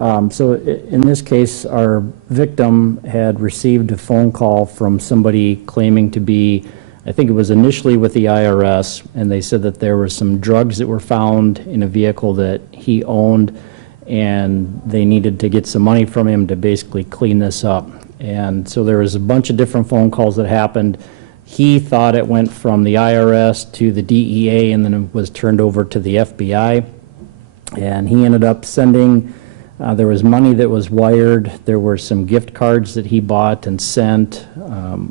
In this case, our victim had received a phone call from somebody claiming to be, I think it was initially with the IRS, and they said that there were some drugs that were found in a vehicle that he owned, and they needed to get some money from him to basically clean this up. And so there was a bunch of different phone calls that happened. He thought it went from the IRS to the DEA and then it was turned over to the FBI. And he ended up sending, there was money that was wired, there were some gift cards that he bought and sent,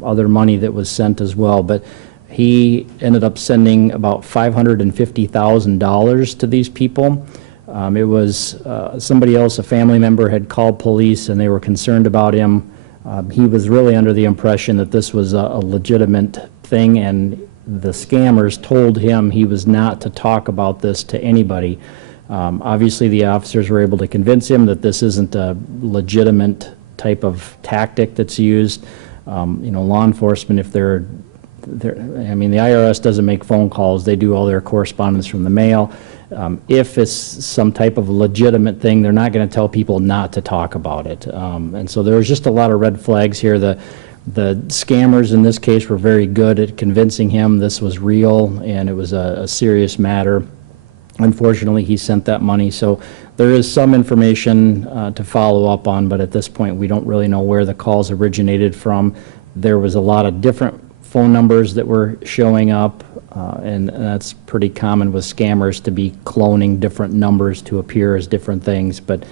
other money that was sent as well. But he ended up sending about $550,000 to these people. It was somebody else, a family member, had called police and they were concerned about him. He was really under the impression that this was a legitimate thing, and the scammers told him he was not to talk about this to anybody. Obviously, the officers were able to convince him that this isn't a legitimate type of tactic that's used. Law enforcement, if I mean, the IRS doesn't make phone calls. They do all their correspondence from the mail. If it's some type of legitimate thing, they're not going to tell people not to talk about it. And so there was just a lot of red flags here. The scammers in this case were very good at convincing him this was real and it was a serious matter. Unfortunately, he sent that money, so there is some information to follow up on, but at this point we don't really know where the calls originated from. There was a lot of different phone numbers that were showing up, and that's pretty common with scammers to be cloning different numbers to appear as different things. But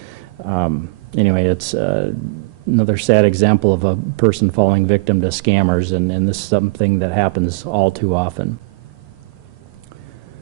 anyway, it's another sad example of a person falling victim to scammers, and this is something that happens all too often.